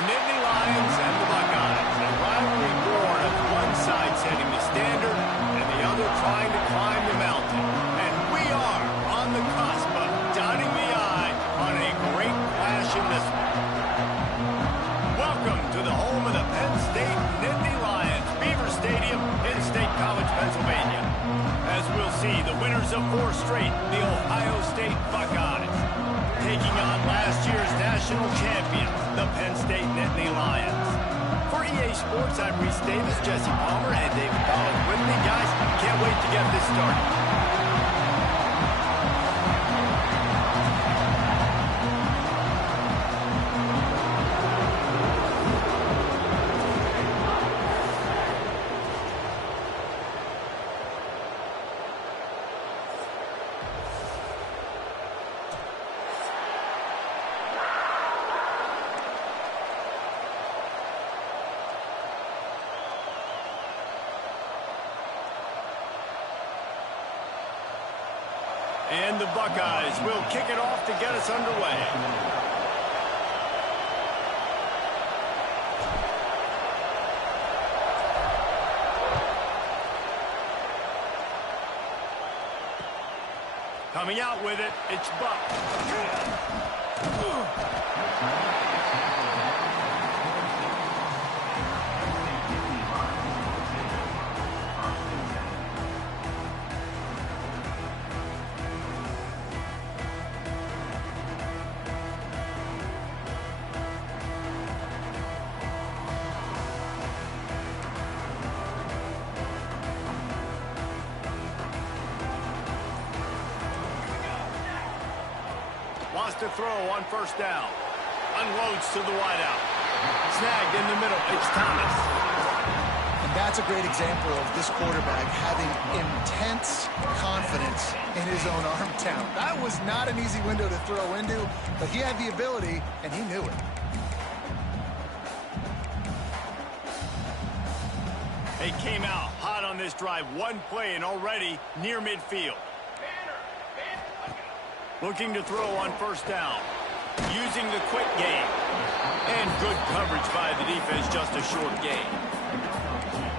The Nittany Lions and the Buckeyes. A rivalry born of one side setting the standard and the other trying to climb the mountain. And we are on the cusp of dotting the I on a great clash in this one. Welcome to the home of the Penn State Nittany Lions, Beaver Stadium in State College, Pennsylvania. As we'll see, the winners of 4 straight, the Ohio State Buckeyes, taking on last year's national champions, the Penn State Nittany Lions. For EA Sports, I'm Reese Davis, Jesse Palmer, and David Collins with me. Guys, can't wait to get this started. And the Buckeyes will kick it off to get us underway. Coming out with it, it's Buck. Wants to throw on first down. Unloads to the wideout. Snagged in the middle. It's Thomas. And that's a great example of this quarterback having intense confidence in his own arm talent. That was not an easy window to throw into, but he had the ability, and he knew it. They came out hot on this drive. One play and already near midfield. Looking to throw on first down. Using the quick game. And good coverage by the defense, just a short gain.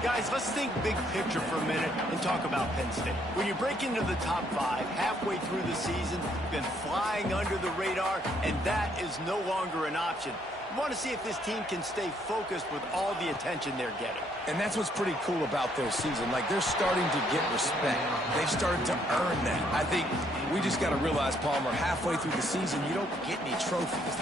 Guys, let's think big picture for a minute and talk about Penn State. When you break into the top 5 halfway through the season, you've been flying under the radar, and that is no longer an option. You want to see if this team can stay focused with all the attention they're getting. And that's what's pretty cool about their season. Like, they're starting to get respect. They've started to earn that. I think we just got to realize, Palmer, halfway through the season, you don't get any trophies.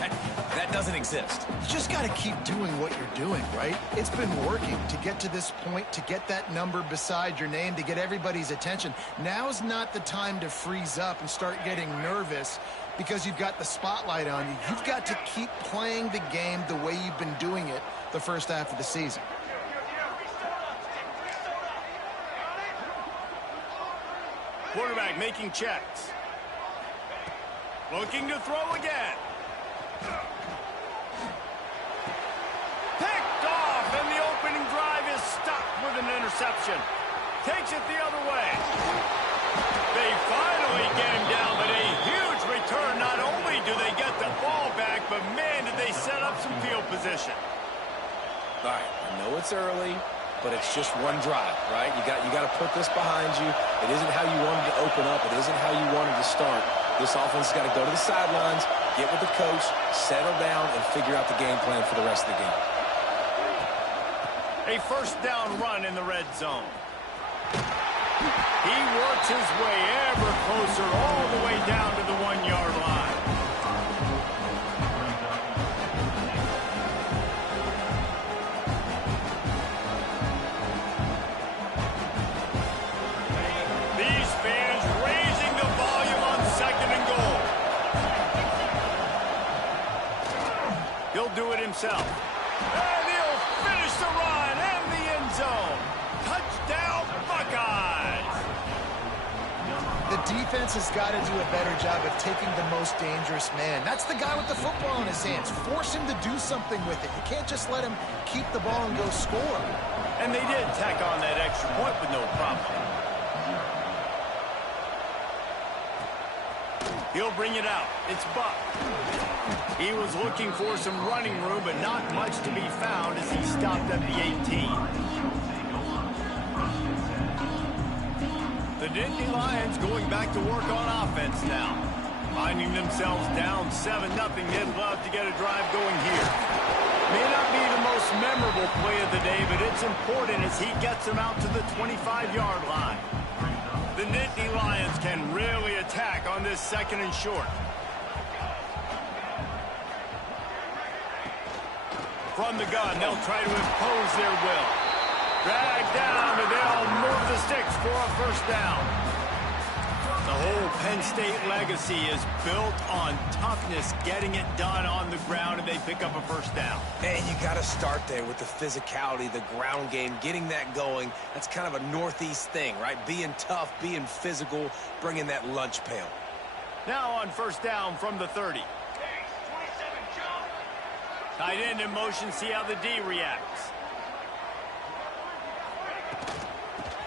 That doesn't exist. You just got to keep doing what you're doing, right? It's been working to get to this point, to get that number beside your name, to get everybody's attention. Now's not the time to freeze up and start getting nervous because you've got the spotlight on you. You've got to keep playing the game the way you've been doing it the first half of the season. Quarterback making checks. Looking to throw again. Picked off, and the opening drive is stopped with an interception. Takes it the other way. They finally get him down, but a huge return. Not only do they get the ball back, but man, did they set up some field position. All right, I know it's early, but it's just one drive, right? You got to put this behind you. It isn't how you wanted to open up. It isn't how you wanted to start. This offense has got to go to the sidelines, get with the coach, settle down, and figure out the game plan for the rest of the game. A first down run in the red zone. He works his way ever closer all the way down to the 1-yard line. These fans raising the volume on 2nd and goal. He'll do it himself. And he'll finish the run and the end zone. Touchdown, Buckeyes. The defense has got to do a better job of taking the most dangerous man. That's the guy with the football in his hands. Force him to do something with it. You can't just let him keep the ball and go score. And they did tack on that extra point with no problem. He'll bring it out. It's Buck. He was looking for some running room, but not much to be found as he stopped at the 18. The Nittany Lions going back to work on offense now. Finding themselves down 7-0, they'd love to get a drive going here. May not be the most memorable play of the day, but it's important as he gets them out to the 25-yard line. The Nittany Lions can really attack on this 2nd and short. From the gun, they'll try to impose their will. Drag down, and they'll move the sticks for a first down. The whole Penn State legacy is built on toughness, getting it done on the ground, and they pick up a first down. And you got to start there with the physicality, the ground game, getting that going. That's kind of a Northeast thing, right? Being tough, being physical, bringing that lunch pail. Now on first down from the 30. Tight end in motion, see how the D reacts.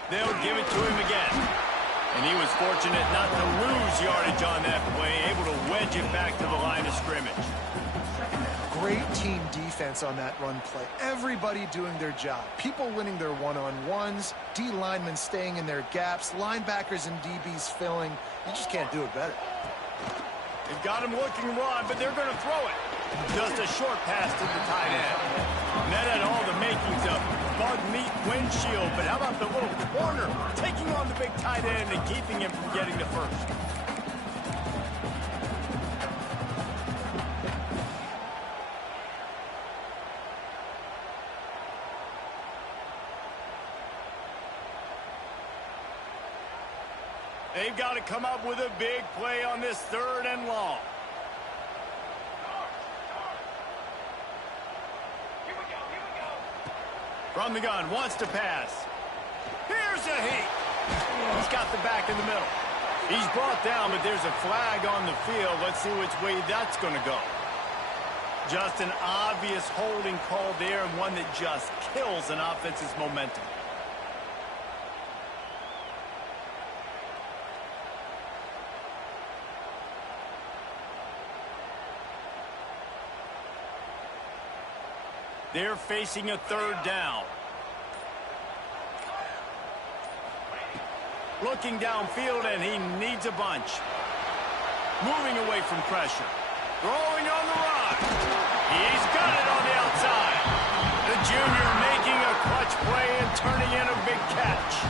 They'll give it to him again. And he was fortunate not to lose yardage on that play, able to wedge it back to the line of scrimmage. Great team defense on that run play. Everybody doing their job. People winning their one-on-ones, D linemen staying in their gaps, linebackers and DBs filling. You just can't do it better. They've got him looking run, but they're going to throw it. Just a short pass to the tight end. And that had all the makings of bug meat windshield, but how about the little corner taking on the big tight end and keeping him from getting the first? They've got to come up with a big play on this 3rd and long. From the gun, wants to pass. Here's a heat. He's got the back in the middle. He's brought down, but there's a flag on the field. Let's see which way that's going to go. Just an obvious holding call there, and one that just kills an offense's momentum. They're facing a 3rd down. Looking downfield, and he needs a bunch. Moving away from pressure. Throwing on the run. He's got it on the outside. The junior making a clutch play and turning in a big catch.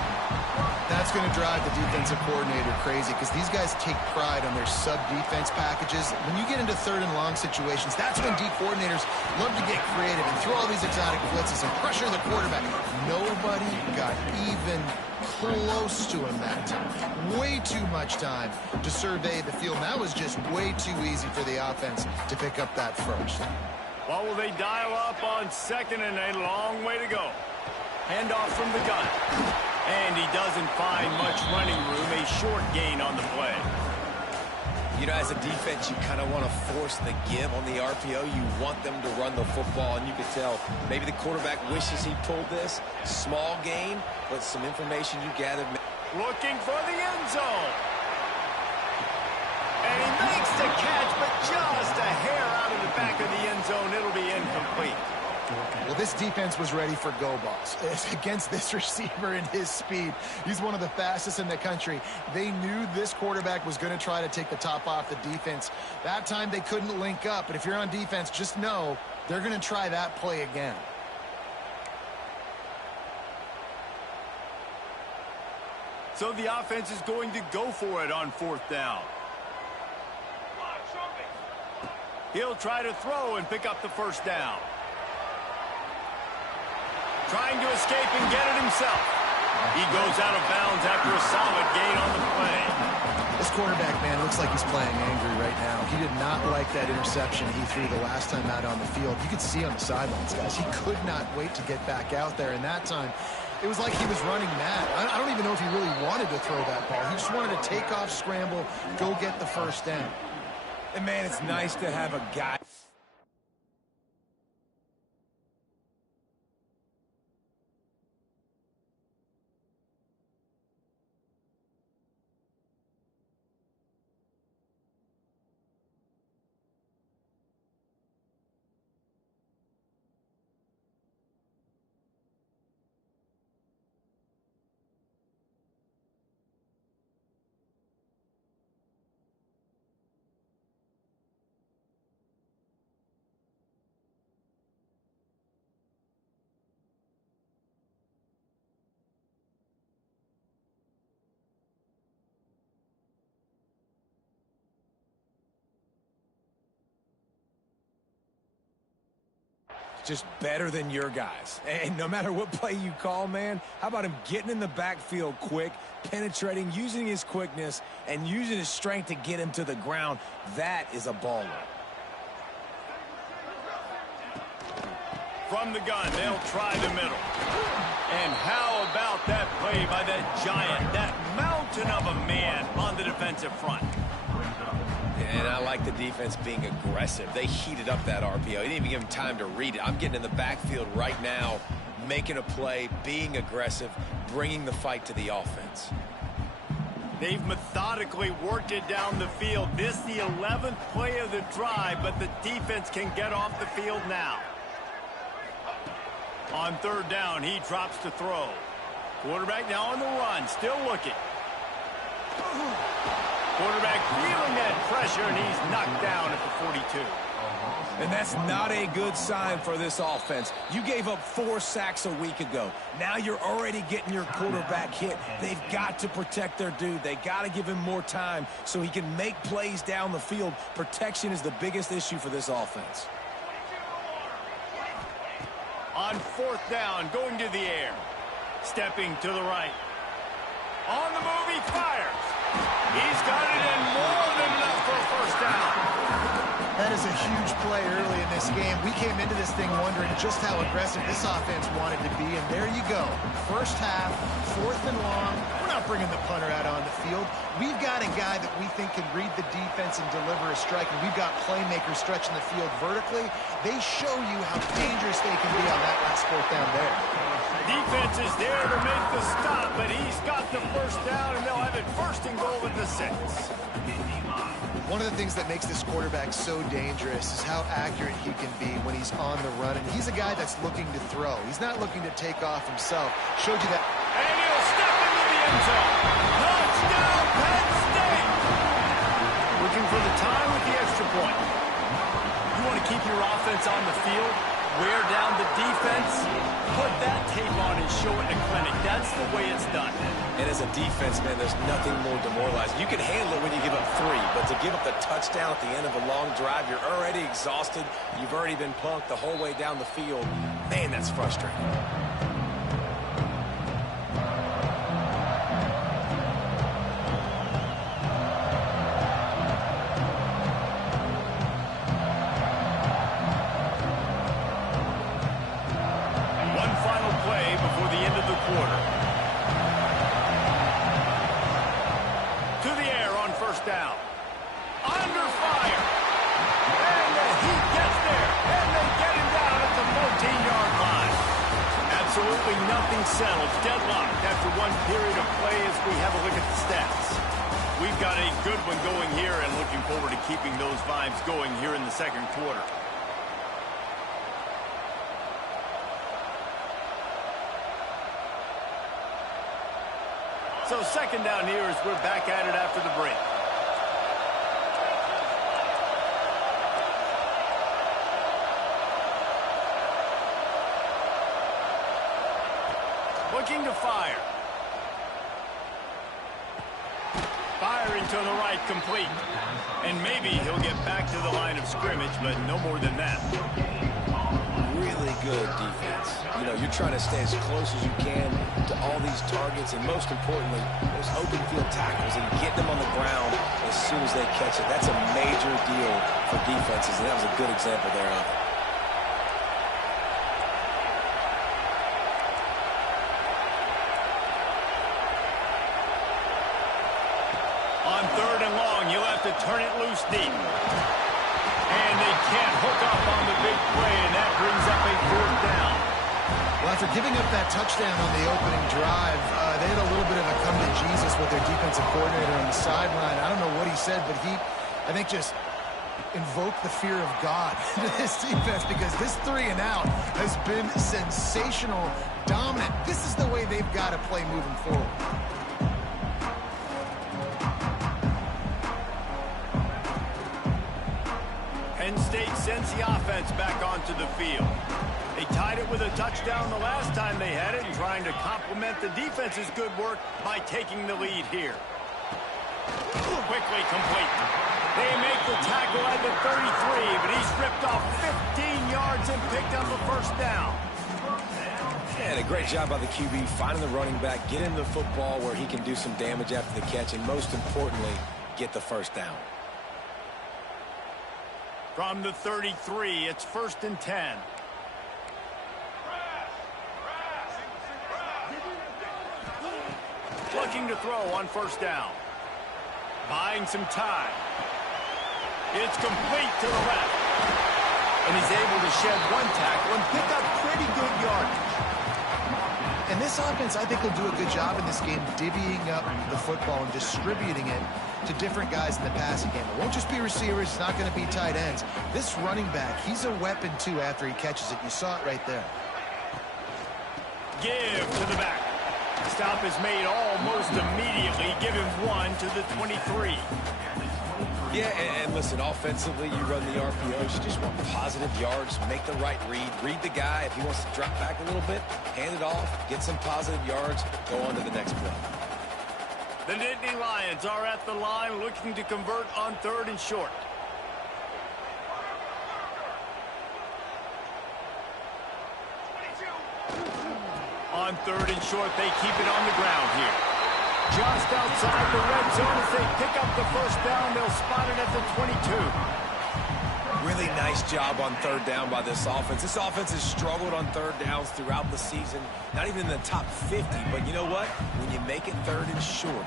That's going to drive the defensive coordinator crazy because these guys take pride on their sub-defense packages. When you get into 3rd and long situations, that's when D coordinators love to get creative and throw all these exotic blitzes and pressure the quarterback. Nobody got even close to him that time. Way too much time to survey the field. That was just way too easy for the offense to pick up that first. Well, will they dial up on 2nd and a long way to go? Handoff from the gun. And he doesn't find much running room, a short gain on the play. You know, as a defense, you kind of want to force the give on the RPO. You want them to run the football, and you could tell maybe the quarterback wishes he pulled this. Small gain, but some information you gathered. Looking for the end zone. And he makes the catch, but just a hair out of the back of the end zone. It'll be incomplete. Well, this defense was ready for go balls. Against this receiver and his speed, he's one of the fastest in the country. They knew this quarterback was going to try to take the top off the defense. That time they couldn't link up, but if you're on defense, just know they're going to try that play again. So the offense is going to go for it on 4th down. He'll try to throw and pick up the first down. Trying to escape and get it himself. He goes out of bounds after a solid gain on the play. This quarterback, man, looks like he's playing angry right now. He did not like that interception he threw the last time out on the field. You could see on the sidelines, guys. He could not wait to get back out there, and that time it was like he was running mad. I don't even know if he really wanted to throw that ball. He just wanted to take off, scramble, go get the first down. And, man, it's nice to have a guy. just better than your guys. And no matter what play you call, man, how about him getting in the backfield quick, penetrating, using his quickness, and using his strength to get him to the ground? That is a baller. From the gun, they'll try the middle. And how about that play by that giant, that mountain of a man on the defensive front? And I like the defense being aggressive. They heated up that RPO. They didn't even give him time to read it. I'm getting in the backfield right now, making a play, being aggressive, bringing the fight to the offense. They've methodically worked it down the field. This the 11th play of the drive, but the defense can get off the field now. On third down, he drops to throw. Quarterback now on the run, still looking. Quarterback feeling that pressure, and he's knocked down at the 42. And that's not a good sign for this offense. You gave up 4 sacks a week ago. Now you're already getting your quarterback hit. They've got to protect their dude. They got to give him more time so he can make plays down the field. Protection is the biggest issue for this offense. On fourth down, going to the air. Stepping to the right. On the move, he fires. He's got it in more than enough for a first down. That is a huge play early in this game. We came into this thing wondering just how aggressive this offense wanted to be, and there you go. First half, 4th and long. We're not bringing the punter out on the field. We've got a guy that we think can read the defense and deliver a strike, and we've got playmakers stretching the field vertically. They show you how dangerous they can be on that last 4th down there. Defense is there to make the stop, but he's got the first down, and they'll have it first and goal at the 6. One of the things that makes this quarterback so dangerous is how accurate he can be when he's on the run. And he's a guy that's looking to throw. He's not looking to take off himself. Showed you that. And he'll step into the end zone. Touchdown, Penn State! Looking for the time with the extra point. You want to keep your offense on the field? Wear down the defense? Put that tape on and show it in a clinic. That's the way it's done. And as a defense, man, there's nothing more demoralizing. You can handle it when you give up 3, but to give up the touchdown at the end of a long drive, you're already exhausted. You've already been punked the whole way down the field. Man, that's frustrating. One final play before the end of the quarter. To the air on first down. Under fire. And he gets there. And they get him down at the 14-yard line. Absolutely nothing settled. Deadlocked after one period of play as we have a look at the stats. We've got a good one going here and looking forward to keeping those vibes going here in the second quarter. So second down here as we're back at it after the break. Looking to fire. Firing to the right, complete. And maybe he'll get back to the line of scrimmage, but no more than that. Really good defense. You know, you're trying to stay as close as you can to all these targets, and most importantly, those open field tackles, and get them on the ground as soon as they catch it. That's a major deal for defenses, and that was a good example there of it. On third and long, you'll have to turn it loose deep. And they can't hook up on the big play, and that brings up a 4th down. Well, after giving up that touchdown on the opening drive, they had a little bit of a come to Jesus with their defensive coordinator on the sideline. I don't know what he said, but he, I think, just invoked the fear of God into this defense, because this 3 and out has been sensational, dominant. This is the way they've got to play moving forward. Penn State sends the offense back onto the field. They tied it with a touchdown the last time they had it, and trying to complement the defense's good work by taking the lead here. Quickly complete. They make the tackle at the 33, but he's ripped off 15 yards yards and picked up a first down. And a great job by the QB finding the running back, getting the football where he can do some damage after the catch, and most importantly, get the first down. From the 33, it's 1st and 10. Looking to throw on first down. Buying some time. It's complete to the left. And he's able to shed one tackle and pick up pretty good yardage. And this offense, I think, will do a good job in this game divvying up the football and distributing it to different guys in the passing game. It won't just be receivers. It's not going to be tight ends. This running back, he's a weapon, too, after he catches it. You saw it right there. Give to the back. Stop is made almost immediately. Give him one to the 23. Yeah, and listen, offensively, you run the RPOs. You just want positive yards, make the right read. Read the guy. If he wants to drop back a little bit, hand it off, get some positive yards, go on to the next play. The Nittany Lions are at the line looking to convert on 3rd and short. On 3rd and short, they keep it on the ground here. Just outside the red zone as they pick up the first down. They'll spot it at the 22. Really nice job on 3rd down by this offense. This offense has struggled on 3rd downs throughout the season. Not even in the top 50, but you know what? When you make it 3rd and short,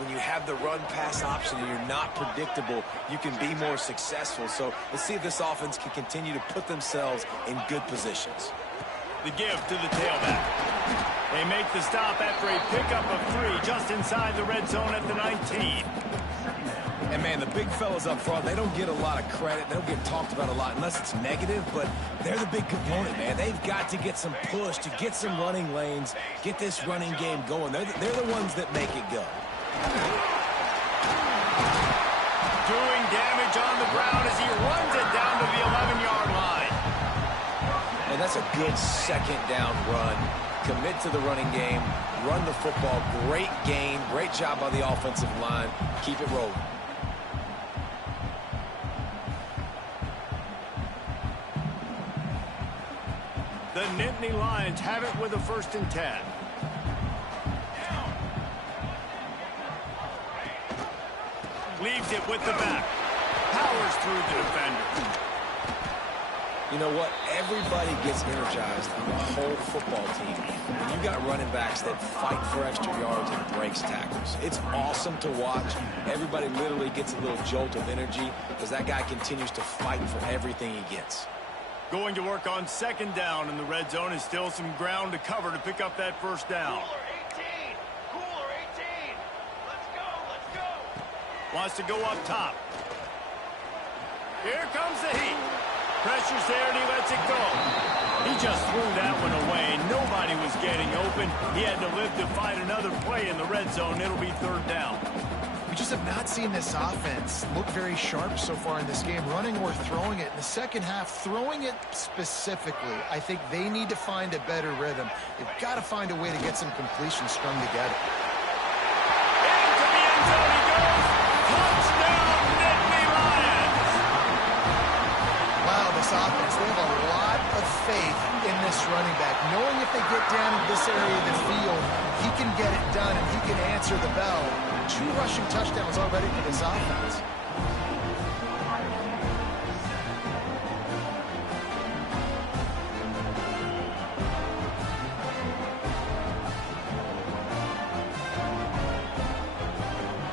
when you have the run-pass option and you're not predictable, you can be more successful. So let's see if this offense can continue to put themselves in good positions. The give to the tailback. They make the stop after a pickup of 3 just inside the red zone at the 19. And, man, the big fellas up front, they don't get a lot of credit. They don't get talked about a lot unless it's negative, but they're the big component, man. They've got to get some push, to get some running lanes, get this running game going. They're the ones that make it go. Doing damage on the ground as he runs it down to the 11-yard line. And that's a good 2nd down run. Commit to the running game, run the football. Great gain, great job by the offensive line. Keep it rolling. The Nittany Lions have it with a 1st and 10. Leaves it with the back. Powers through the defender. You know what? Everybody gets energized on the whole football team when you got running backs that fight for extra yards and breaks tackles. It's awesome to watch. Everybody literally gets a little jolt of energy as that guy continues to fight for everything he gets. Going to work on 2nd down in the red zone is still some ground to cover to pick up that first down. Cooler 18. Let's go. Wants to go up top. Here comes the heat. Pressure's there and he lets it go. He just threw that one away. Nobody was getting open. He had to live to fight another play in the red zone. It'll be 3rd down. We just have not seen this offense look very sharp so far in this game, running or throwing it. In the second half, throwing it specifically, I think they need to find a better rhythm. They've got to find a way to get some completions strung together. Into the end zone he goes. Touchdown, Nittany Lions. Wow, this offense, they have a lot of faith in this running back, knowing if they get down in this area of the field, he can get it done and he can answer the bell. 2 rushing touchdowns already for this offense.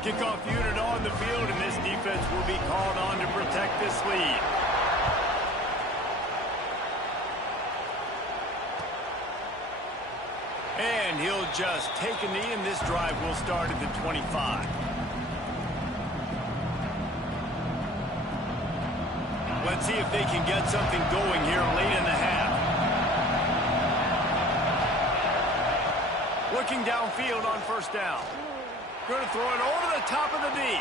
Kickoff unit on the field, and this defense will be called on to protect this lead. And he'll just take a knee, and this drive will start at the 25. Let's see if they can get something going here late in the half. Looking downfield on 1st down. Going to throw it over the top of the knee.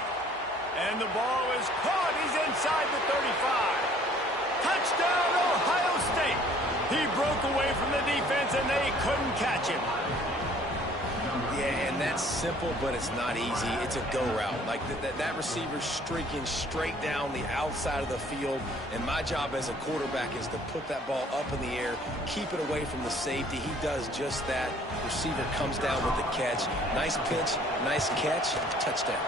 And the ball is caught. He's inside the 35. Touchdown, Ohio State. He broke away from the defense, and they couldn't catch him. Yeah, and that's simple, but it's not easy. It's a go route. Like that receiver's streaking straight down the outside of the field, and my job as a quarterback is to put that ball up in the air, keep it away from the safety. He does just that. Receiver comes down with the catch. Nice pitch, nice catch, touchdown.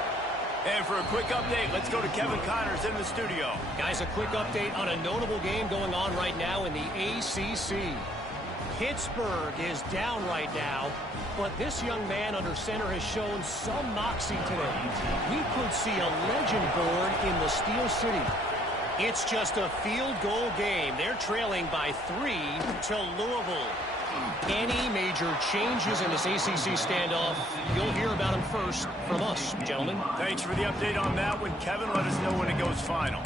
And for a quick update, let's go to Kevin Connors in the studio. Guys, a quick update on a notable game going on right now in the ACC. Pittsburgh is down right now, but this young man under center has shown some moxie today. We could see a legend born in the Steel City. It's just a field goal game. They're trailing by 3 to Louisville. Any major changes in this ACC standoff, you'll hear about them first from us, gentlemen. Thanks for the update on that one, Kevin. Let us know when it goes final.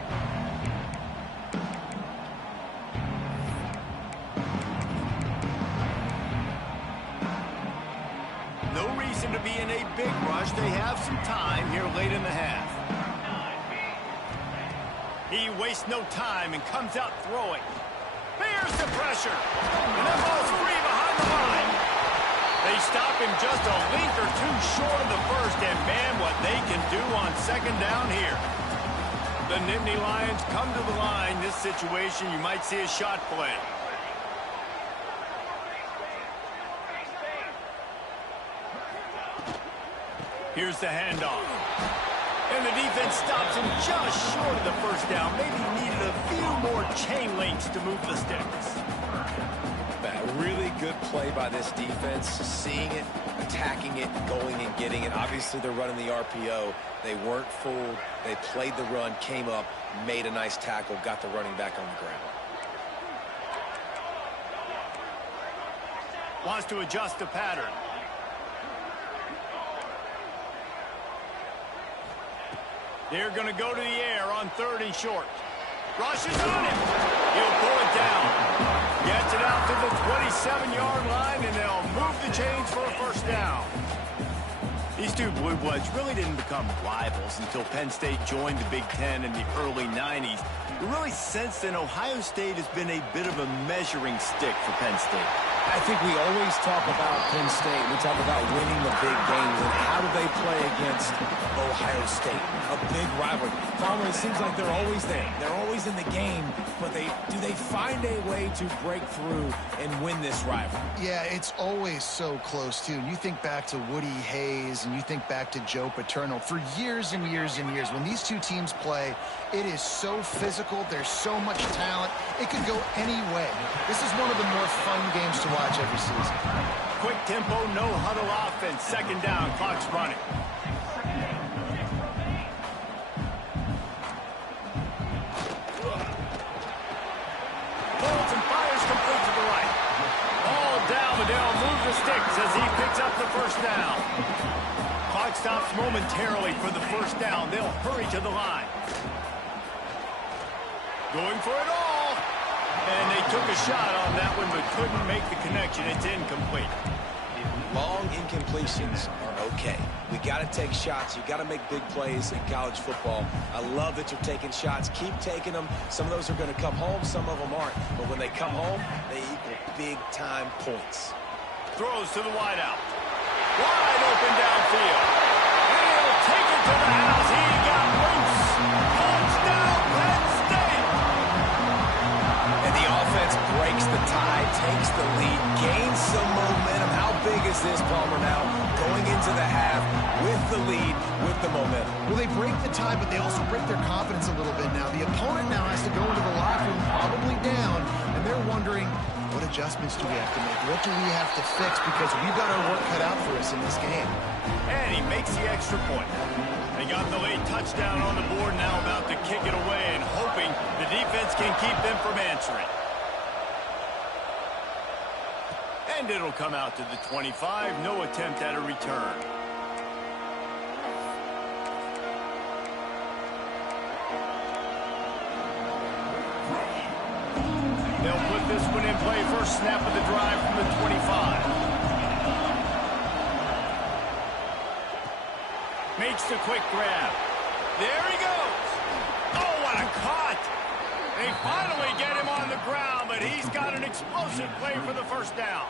No reason to be in a big rush. They have some time here late in the half. He wastes no time and comes out throwing. Here's the pressure. And that ball's free behind the line. They stop him just a length or two short of the first, and man, what they can do on second down here. The Nittany Lions come to the line. This situation, you might see a shot play. Here's the handoff. And the defense stops him just short of the first down. Maybe needed a few more chain links to move the sticks. A really good play by this defense, seeing it, attacking it, going and getting it. Obviously, they're running the RPO. They weren't fooled. They played the run, came up, made a nice tackle, got the running back on the ground. Wants to adjust the pattern. They're going to go to the air on 3rd and short. Rushes on him. He'll pull it down. Gets it out to the 27-yard line, and they'll move the chains for a first down. These two Blue Bloods really didn't become rivals until Penn State joined the Big Ten in the early 90s. We really sense that Ohio State has been a bit of a measuring stick for Penn State. I think we always talk about Penn State. We talk about winning the big games, and how do they play against Ohio State? A big rivalry. Finally, it seems like they're always there. They're always in the game, but do they find a way to break through and win this rivalry? Yeah, it's always so close, too. You think back to Woody Hayes, and you think back to Joe Paterno. For years and years and years, when these two teams play, it is so physical. There's so much talent. It could go any way. This is one of the more fun games to watch every season. Quick tempo, no huddle offense. Second down, clock's running. Holds and fires complete to the right. All down, but they'll move the sticks as he picks up the first down. Clock stops momentarily for the first down. They'll hurry to the line. Going for it all. And they took a shot on that one, but couldn't make the connection. It's incomplete. Long incompletions are okay. We got to take shots. You got to make big plays in college football. I love that you're taking shots. Keep taking them. Some of those are going to come home. Some of them aren't. But when they come home, they equal big-time points. Throws to the wideout. Wide open downfield. And he'll take it to the house. He got loose. Touchdown, Penn State. And the offense breaks the tie, takes the lead, gains some momentum. How big is this, Palmer, now? Going into the half with the lead, with the momentum. Well, they break the tie, but they also break their confidence a little bit now. The opponent now has to go into the locker room probably down, and they're wondering, what adjustments do we have to make? What do we have to fix? Because we've got our work cut out for us in this game. And he makes the extra point. They got the late touchdown on the board, now about to kick it away and hoping the defense can keep them from answering. And it'll come out to the 25. No attempt at a return. They'll put this one in play. First snap of the drive from the 25. Makes the quick grab. There he goes. Oh, what a cut. They finally get him on the ground, but he's got an explosive play for the first down.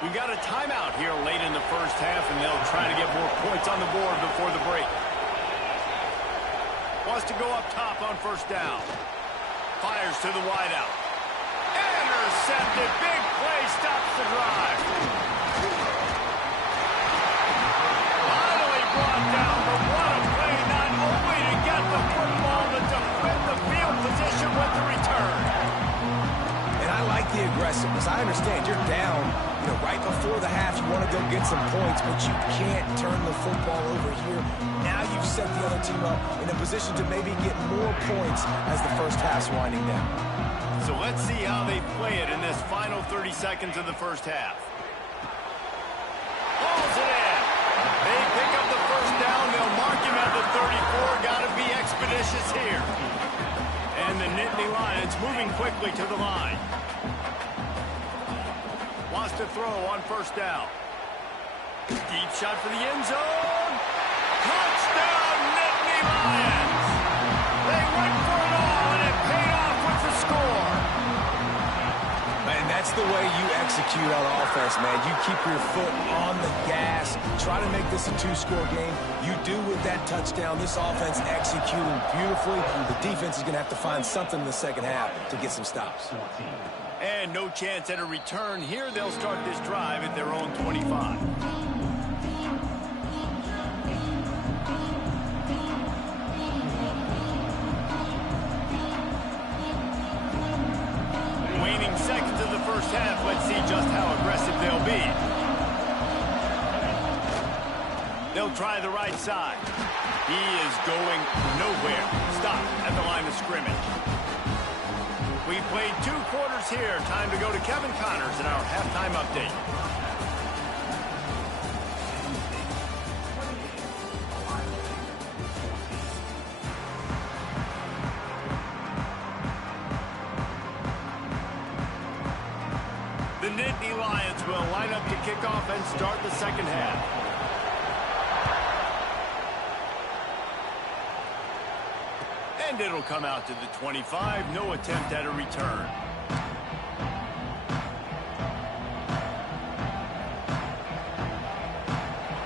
We've got a timeout here late in the first half, and they'll try to get more points on the board before the break. Wants to go up top on first down. Fires to the wideout. Intercepted. Big play stops the drive. Finally brought down, but what a play, not only to get the football, but to flip the field position with the return. And I like the aggressiveness. I understand you're down, right before the half. You want to go get some points, but you can't turn the football over here. Now you've set the other team up in a position to maybe get more points as the first half's winding down. So let's see how they play it in this final 30 seconds of the first half. Pulls it in. They pick up the first down. They'll mark him at the 34. Got to be expeditious here. And the Nittany Lions moving quickly to the line. Wants to throw on first down. Deep shot for the end zone. Touchdown, Nittany Lions. They went for it all, and it paid off with the score. Man, that's the way you execute on offense, man. You keep your foot on the gas. Try to make this a two-score game. You do with that touchdown. This offense executing beautifully. The defense is going to have to find something in the second half to get some stops. And no chance at a return here. They'll start this drive at their own 25. Waning seconds of the first half. Let's see just how aggressive they'll be. They'll try the right side. He is going nowhere. Stop at the line of scrimmage. We've played 2 quarters here. Time to go to Kevin Connors in our halftime update. The Nittany Lions will line up to kick off and start the second half. And it'll come out to the 25. No attempt at a return.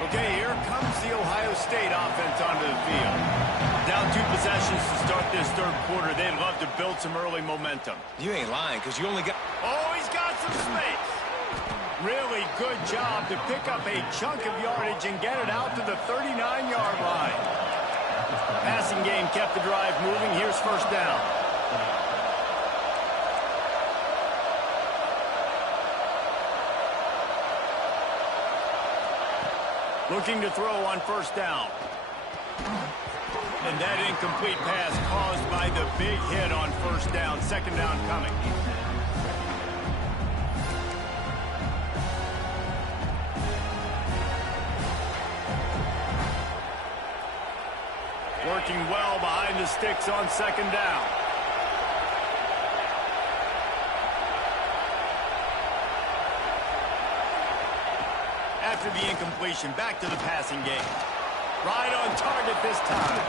Okay, here comes the Ohio State offense onto the field. Down 2 possessions to start this third quarter. They'd love to build some early momentum. You ain't lying, because you only got... Oh, he's got some space. Really good job to pick up a chunk of yardage and get it out to the 39-yard line. Passing game kept the drive moving. Here's first down. Looking to throw on first down. And that incomplete pass caused by the big hit on first down. Second down coming. Working well behind the sticks on second down. After the incompletion, back to the passing game. Right on target this time.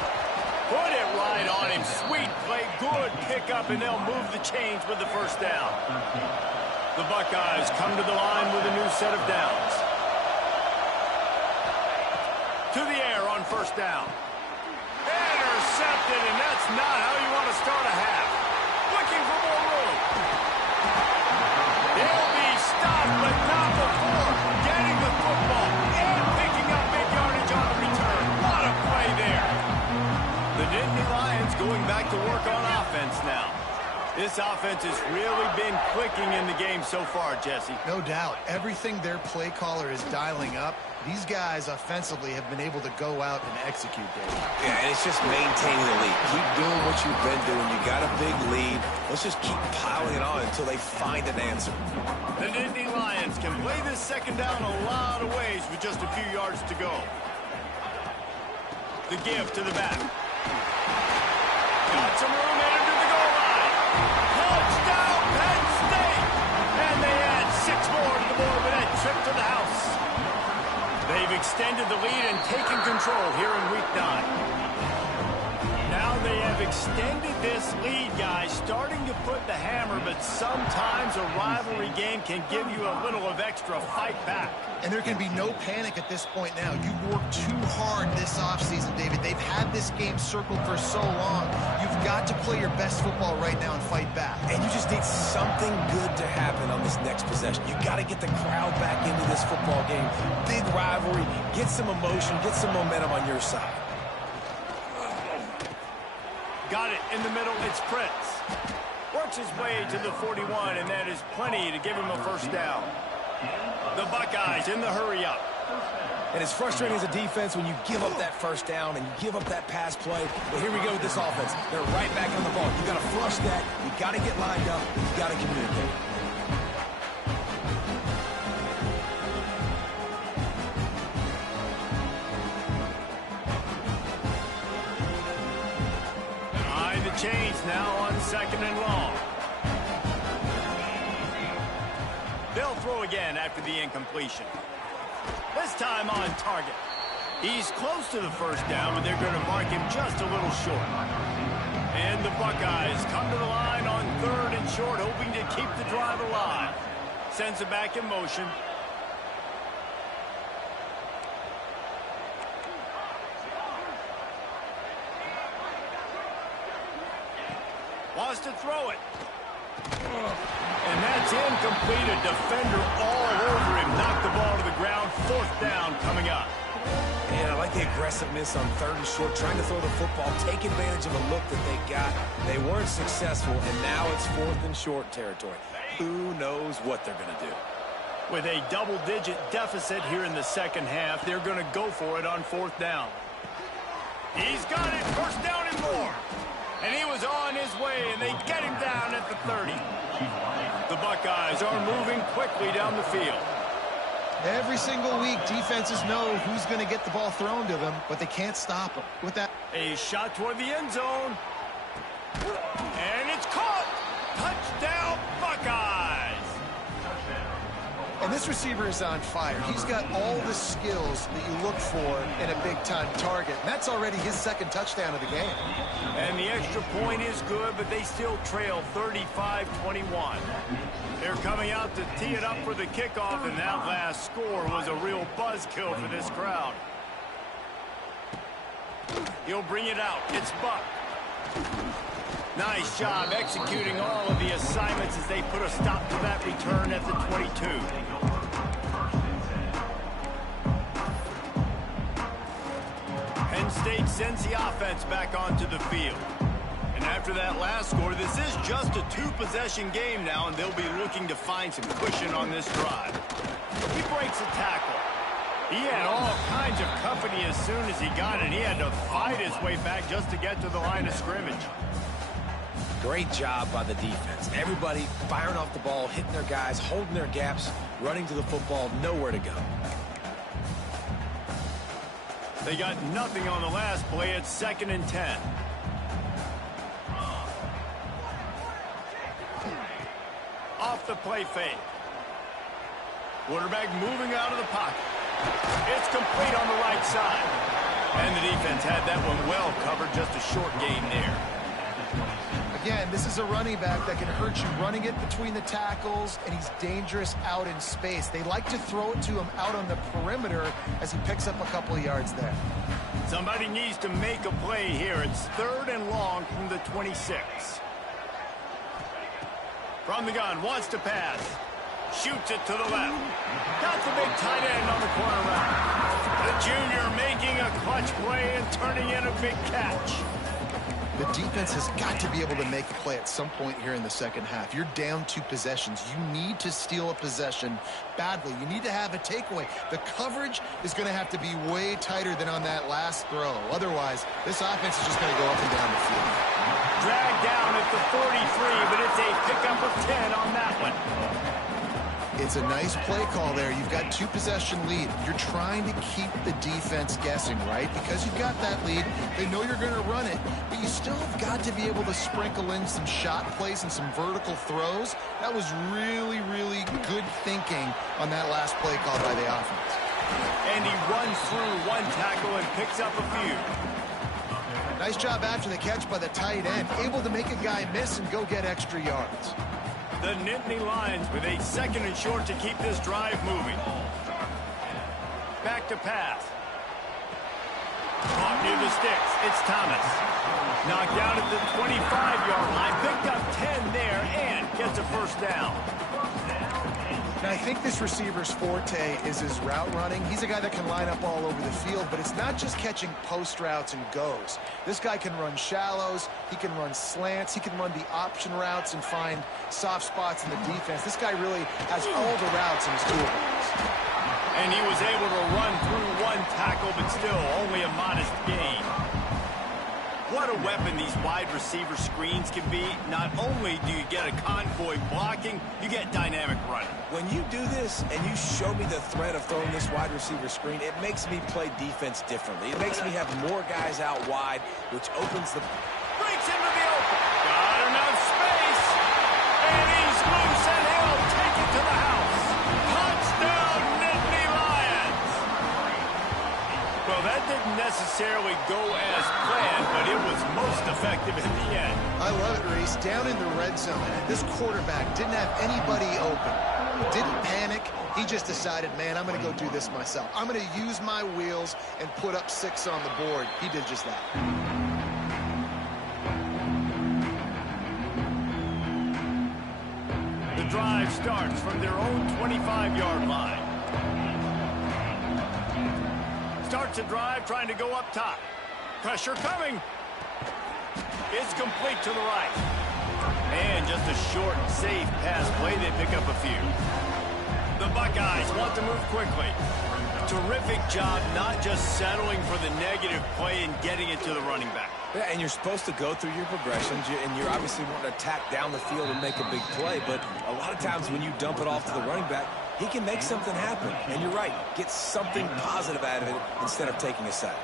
Put it right on him. Sweet play, good pickup, and they'll move the chains with the first down. The Buckeyes come to the line with a new set of downs. To the air on first down. Intercepted, and that's not how you want to start a half. Looking for more room. He'll be stopped, but not before getting the football and picking up big yardage on the return. What a play there. The Nittany Lions going back to work on offense now. This offense has really been clicking in the game so far, Jesse. No doubt. Everything their play caller is dialing up, these guys offensively have been able to go out and execute, Dave. Yeah, and it's just maintaining the lead. Keep doing what you've been doing. You got a big lead. Let's just keep piling it on until they find an answer. The Nittany Lions can play this second down a lot of ways with just a few yards to go. The give to the back. Got some room in to the goal line. Touchdown, Penn State! And they add 6 more to the board with that trip to the house. They've extended the lead and taken control here in Week 9. Now they have They've extended this lead, guys, starting to put the hammer, but sometimes a rivalry game can give you a little of extra fight back. And there can be no panic at this point now. You worked too hard this offseason, David. They've had this game circled for so long. You've got to play your best football right now and fight back. And you just need something good to happen on this next possession. You got to get the crowd back into this football game. Big rivalry. Get some emotion. Get some momentum on your side. Got it in the middle. It's Prince. Works his way to the 41, and that is plenty to give him a first down. The Buckeyes in the hurry-up. And it's frustrating as a defense when you give up that first down and you give up that pass play. But here we go with this offense. They're right back on the ball. You got to flush that. You got to get lined up. You got to communicate. Behind the chains now on 2nd and long. They'll throw again after the incompletion. This time on target. He's close to the first down, but they're going to mark him just a little short. And the Buckeyes come to the line on 3rd and short, hoping to keep the drive alive. Sends it back in motion. Wants to throw it. And that's incomplete. A defender all over him. Knocked the ball to the ground. 4th down coming up. And I like the aggressiveness on 3rd and short, trying to throw the football, take advantage of a look that they got. They weren't successful, and now it's 4th and short territory. Who knows what they're going to do? With a double-digit deficit here in the second half, they're going to go for it on 4th down. He's got it. First down and more. And he was on his way, and they get him down at the 30. The Buckeyes are moving quickly down the field. Every single week, defenses know who's going to get the ball thrown to them, but they can't stop them. With that, a shot toward the end zone. And it's caught. Touchdown, Buckeyes. and this receiver is on fire. He's got all the skills that you look for in a big-time target, and that's already his 2nd touchdown of the game. And the extra point is good, but they still trail 35-21. They're coming out to tee it up for the kickoff, and that last score was a real buzzkill for this crowd. He'll bring it out. It's Buck. Nice job executing all of the assignments as they put a stop to that return at the 22. Penn State sends the offense back onto the field. And after that last score, this is just a 2-possession game now, and they'll be looking to find some cushion on this drive. He breaks a tackle. He had all kinds of company as soon as he got it. He had to fight his way back just to get to the line of scrimmage. Great job by the defense. Everybody firing off the ball, hitting their guys, holding their gaps, running to the football, nowhere to go. They got nothing on the last play. It's 2nd and 10. Off the play fake. Quarterback moving out of the pocket. It's complete on the right side. And the defense had that one well covered. Just a short gain there. Again, this is a running back that can hurt you running it between the tackles, and he's dangerous out in space. They like to throw it to him out on the perimeter as he picks up a couple of yards there. Somebody needs to make a play here. It's 3rd and long from the 26. From the gun, wants to pass. Shoots it to the left. Got the big tight end on the corner route. The junior making a clutch play and turning in a big catch. The defense has got to be able to make a play at some point here in the second half. You're down 2 possessions. You need to steal a possession badly. You need to have a takeaway. The coverage is going to have to be way tighter than on that last throw. Otherwise, this offense is just going to go up and down the field. Dragged down at the 43, but it's a pickup of 10 on that one. It's a nice play call there. You've got 2-possession lead. You're trying to keep the defense guessing, right? Because you've got that lead, they know you're going to run it, but you still have got to be able to sprinkle in some shot plays and some vertical throws. That was really, really good thinking on that last play call by the offense. And he runs through one tackle and picks up a few. Nice job after the catch by the tight end. Able to make a guy miss and go get extra yards. The Nittany Lions with a 2nd and short to keep this drive moving. Back to pass. Caught near the sticks. It's Thomas. Knocked down at the 25-yard line. Picked up 10 there and gets a first down. And I think this receiver's forte is his route running. He's a guy that can line up all over the field, but it's not just catching post routes and goes. This guy can run shallows, he can run slants, he can run the option routes and find soft spots in the defense. This guy really has all the routes in his toolbox. And he was able to run through one tackle, but still only a modest gain. What a weapon these wide receiver screens can be. Not only do you get a convoy blocking, you get dynamic running. When you do this and you show me the threat of throwing this wide receiver screen, it makes me play defense differently. It makes me have more guys out wide, which opens the... Breaks into the open. Got enough space. And he's loose, and he'll take it to the house. Touchdown, Nittany Lions. Well, that didn't necessarily go as planned, but it was most effective in the end. I love it, Reese. Down in the red zone, this quarterback didn't have anybody open. Didn't panic. He just decided, man, I'm going to go do this myself. I'm going to use my wheels and put up 6 on the board. He did just that. The drive starts from their own 25-yard line. Starts a drive trying to go up top. Pressure coming. It's complete to the right. And just a short, safe pass play. They pick up a few. The Buckeyes want to move quickly. Terrific job not just settling for the negative play and getting it to the running back. Yeah, and you're supposed to go through your progressions, and you're obviously wanting to attack down the field and make a big play, but a lot of times when you dump it off to the running back, he can make something happen. And you're right, get something positive out of it instead of taking a sack.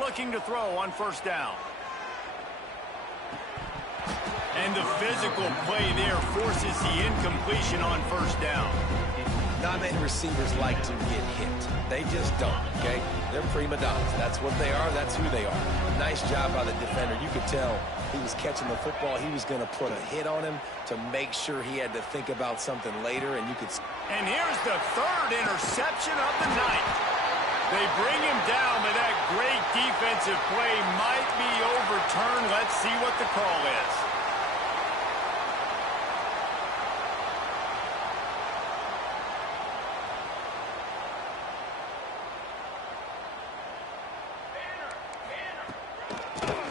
Looking to throw on first down. And the physical play there forces the incompletion on first down. Not many receivers like to get hit. They just don't, okay? They're prima donnas. That's what they are. That's who they are. Nice job by the defender. You could tell he was catching the football. He was going to put a hit on him to make sure he had to think about something later, and you could... And here's the 3rd interception of the night. They bring him down, but that great defensive play might be overturned. Let's see what the call is.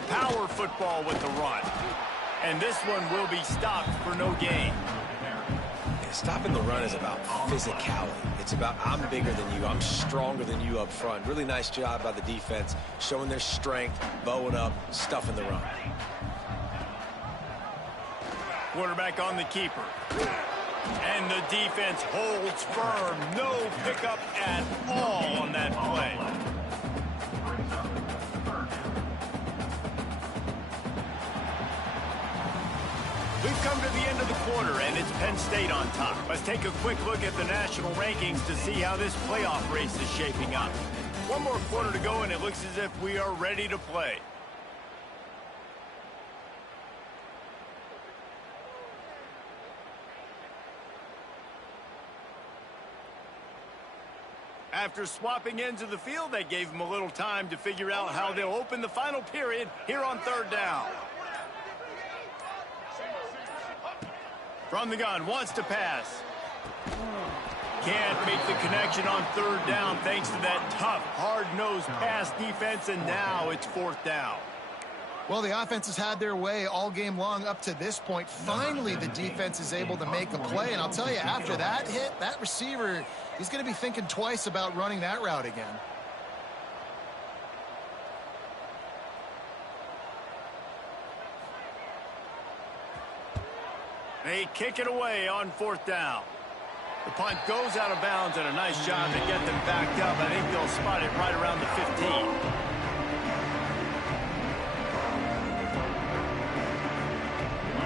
Power football with the run. And this one will be stopped for no gain. Stopping the run is about physicality. It's about I'm bigger than you, I'm stronger than you up front. Really nice job by the defense, showing their strength, bowing up, stuffing the run. Quarterback on the keeper. And the defense holds firm. No pickup at all on that play. We've come to the end of the quarter, and it's Penn State on top. Let's take a quick look at the national rankings to see how this playoff race is shaping up. One more quarter to go, and it looks as if we are ready to play. After swapping ends of the field, that gave them a little time to figure out how they'll open the final period here on 3rd down. From the gun, wants to pass. Can't make the connection on 3rd down thanks to that tough, hard-nosed pass defense, and now it's 4th down. Well, the offense has had their way all game long up to this point. Finally, the defense is able to make a play, and I'll tell you, after that hit, that receiver, he's going to be thinking twice about running that route again. They kick it away on 4th down. The punt goes out of bounds, and a nice job to get them backed up. I think they'll spot it right around the 15.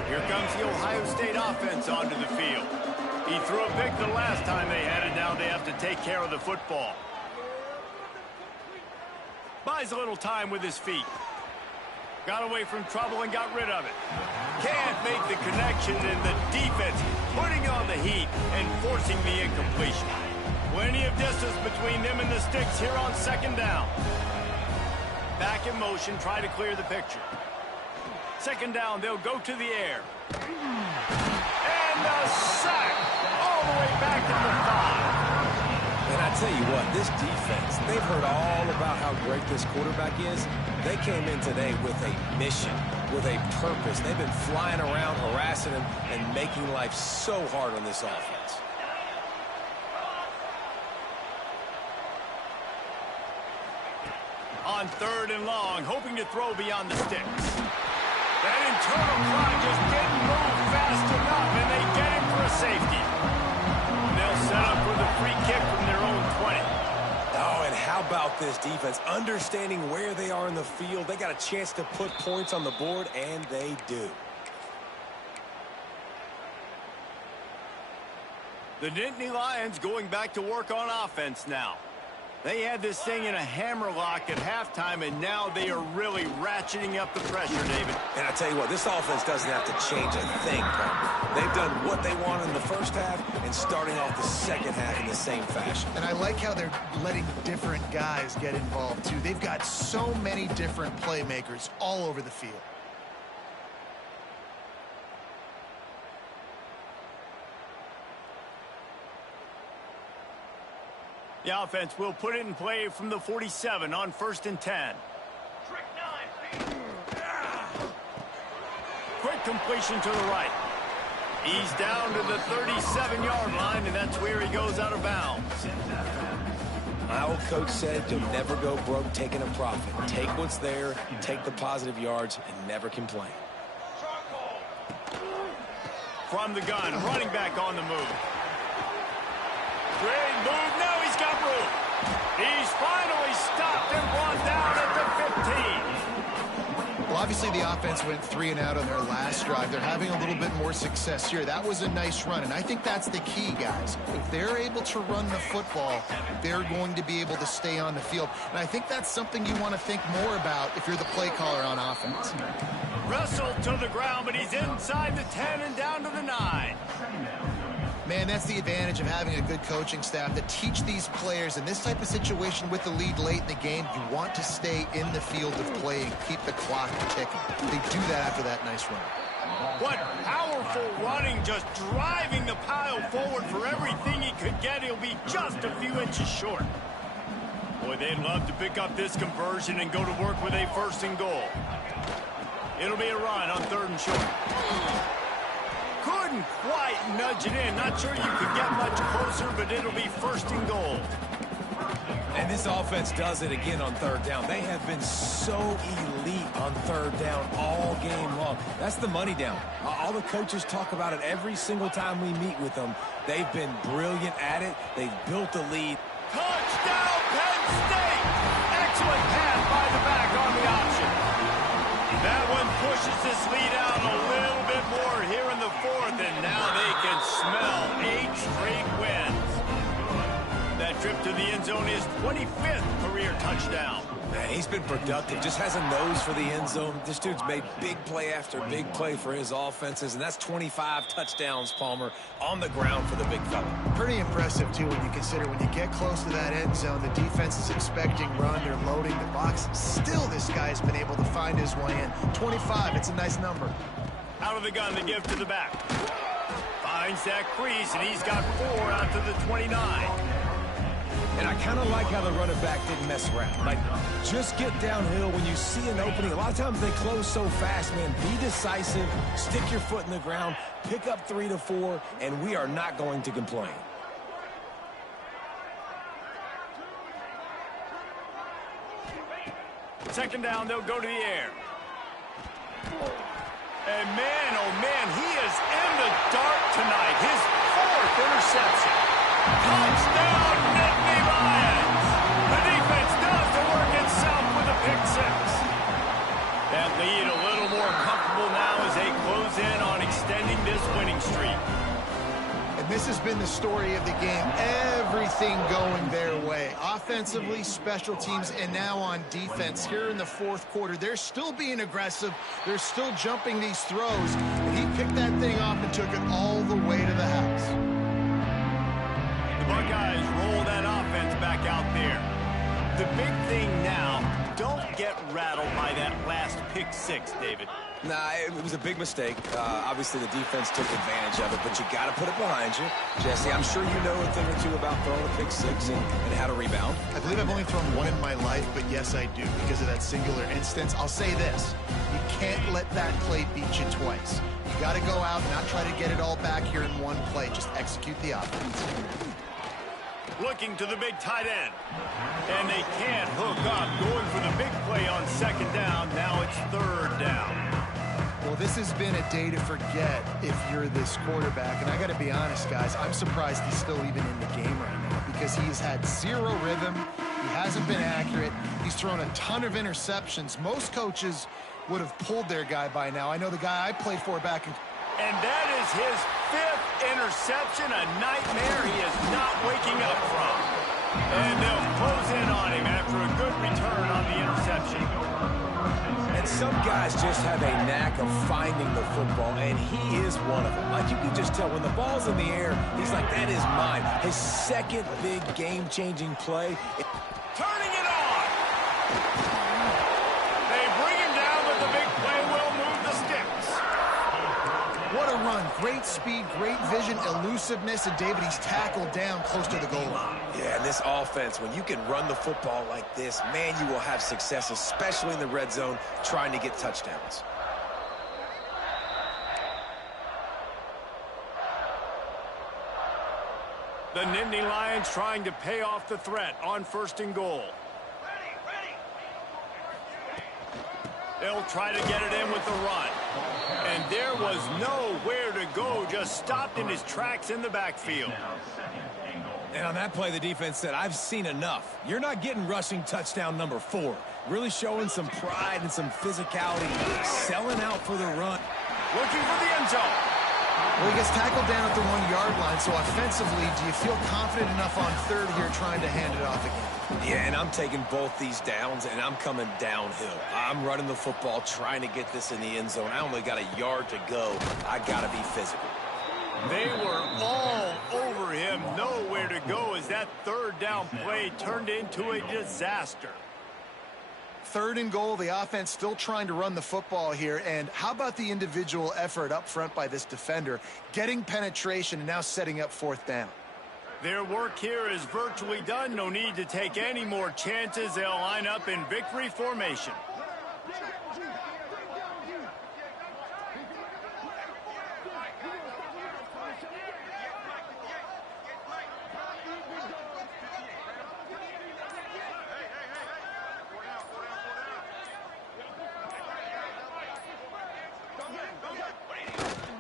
Here comes the Ohio State offense onto the field. He threw a pick the last time they had it. Now they have to take care of the football. Buys a little time with his feet. Got away from trouble and got rid of it. Can't make the connection, and the defense putting on the heat and forcing the incompletion. Plenty of distance between them and the sticks here on second down. Back in motion, try to clear the picture. Second down, they'll go to the air. And the sack all the way back to the 5. And I tell you what, this defense, they've heard all about how great this quarterback is. They came in today with a mission, with a purpose. They've been flying around, harassing him, and making life so hard on this offense. On third and long, hoping to throw beyond the sticks. That internal clock just didn't move fast enough, and they get him for a safety. And they'll set up for the free kick from their own 20. Oh, and how about this defense? Understanding where they are in the field. They got a chance to put points on the board, and they do. The Nittany Lions going back to work on offense now. They had this thing in a hammerlock at halftime, and now they are really ratcheting up the pressure, David. And I tell you what, this offense doesn't have to change a thing, Palmer. They've done what they wanted in the first half and starting off the second half in the same fashion. And I like how they're letting different guys get involved, too. They've got so many different playmakers all over the field. The offense will put it in play from the 47 on 1st and 10. Trick 9. Quick completion to the right. He's down to the 37-yard line, and that's where he goes out of bounds. My old coach said you'll never go broke taking a profit. Take what's there, take the positive yards, and never complain. From the gun, running back on the move. Great move. Now he's got room. He's finally stopped and brought down at the 15. Well, obviously the offense went 3 and out on their last drive. They're having a little bit more success here. That was a nice run, and I think that's the key, guys. If they're able to run the football, they're going to be able to stay on the field. And I think that's something you want to think more about if you're the play caller on offense. Wrestled to the ground, but he's inside the 10 and down to the 9. Man, that's the advantage of having a good coaching staff to teach these players in this type of situation with the lead late in the game. You want to stay in the field of play and keep the clock ticking. They do that after that nice run. What powerful running, just driving the pile forward for everything he could get. He'll be just a few inches short. Boy, they'd love to pick up this conversion and go to work with a 1st and goal. It'll be a run on 3rd and short. Couldn't quite nudge it in. Not sure you could get much closer, but it'll be 1st and goal. And this offense does it again on 3rd down. They have been so elite on 3rd down all game long. That's the money down. All the coaches talk about it every single time we meet with them. They've been brilliant at it. They've built the lead. Touchdown, Penn State! Excellent pass by the back on the option. That one pushes this lead out a little bit more here in the 4th, and now they can smell 8 straight wins. That trip to the end zone is 25th career touchdown. Man, he's been productive, just has a nose for the end zone. This dude's made big play after big play for his offenses, and that's 25 touchdowns, Palmer, on the ground for the big fella. Pretty impressive, too, when you consider when you get close to that end zone, the defense is expecting run, they're loading the box. Still, this guy's been able to find his way in. 25, it's a nice number. Out of the gun to give to the back. Finds that crease, and he's got 4 out to the 29. And I kind of like how the running back didn't mess around. Like, just get downhill when you see an opening. A lot of times they close so fast, man. Be decisive, stick your foot in the ground, pick up 3 to 4, and we are not going to complain. Second down, they'll go to the air. And man, oh man, he is in the dark tonight. His 4th interception. Touchdown, Nittany Lions! The defense does the work itself with a pick 6. That lead a little more comfortable now as they close in on extending this winning streak. And this has story of the game. Everything going their way. Offensively, special teams, and now on defense. Here in the fourth quarter, they're still being aggressive. They're still jumping these throws. And he picked that thing off and took it all the way to the house. The Buckeyes roll that offense back out there. The big thing now, don't get rattled by that last pick six, David. Nah, it was a big mistake. Obviously, the defense took advantage of it, but you got to put it behind you. Jesse, I'm sure you know a thing or two about throwing a pick six and how to rebound. I believe I've only thrown one in my life, but yes, I do because of that singular instance. I'll say this. You can't let that play beat you twice. You got to go out and not try to get it all back here in one play. Just execute the offense. Looking to the big tight end. And they can't hook up. Going for the big play on second down. Now it's third down. Well, this has been a day to forget if you're this quarterback. And I got to be honest, guys, I'm surprised he's still even in the game right now because he's had zero rhythm. He hasn't been accurate. He's thrown a ton of interceptions. Most coaches would have pulled their guy by now. I know the guy I played for back in... And that is his fifth interception, a nightmare he is not waking up from. And they'll close in on him after a good return on the interception. And some guys just have a knack of finding the football, and he is one of them. Like, you can just tell when the ball's in the air, he's like, that is mine. His second big game-changing play. Turning it on. They bring him down, but the big play will move the sticks. What a run. Great speed, great vision, elusiveness, and David, he's tackled down close to the goal line. Yeah, and this offense, when you can run the football like this, man, you will have success, especially in the red zone, trying to get touchdowns. The Nittany Lions trying to pay off the threat on first and goal. They'll try to get it in with the run. And there was nowhere to go, just stopped in his tracks in the backfield. And on that play, the defense said, I've seen enough. You're not getting rushing touchdown number 4. Really showing some pride and some physicality, selling out for the run. Looking for the end zone. Well, he gets tackled down at the 1-yard line, so offensively, do you feel confident enough on third here trying to hand it off again? Yeah, and I'm taking both these downs, and I'm coming downhill. I'm running the football, trying to get this in the end zone. I only got a yard to go. I got to be physical. They were all over him, nowhere to go as that third down play turned into a disaster. Third and goal, the offense still trying to run the football here. And how about the individual effort up front by this defender, getting penetration and now setting up fourth down? Their work here is virtually done. No need to take any more chances. They'll line up in victory formation.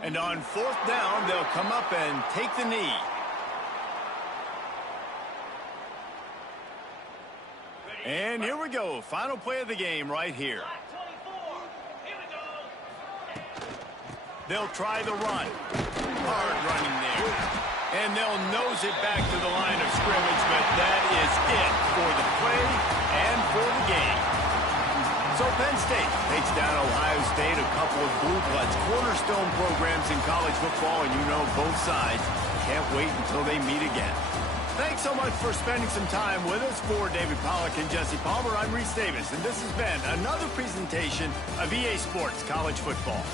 And on fourth down, they'll come up and take the knee. And here we go. Final play of the game right here. They'll try the run. Hard running there. And they'll nose it back to the line of scrimmage, but that is it for the play and for the game. So Penn State takes down Ohio State, a couple of blue bloods, cornerstone programs in college football, and you know both sides can't wait until they meet again. Thanks so much for spending some time with us. For David Pollack and Jesse Palmer, I'm Reese Davis, and this has been another presentation of EA Sports College Football.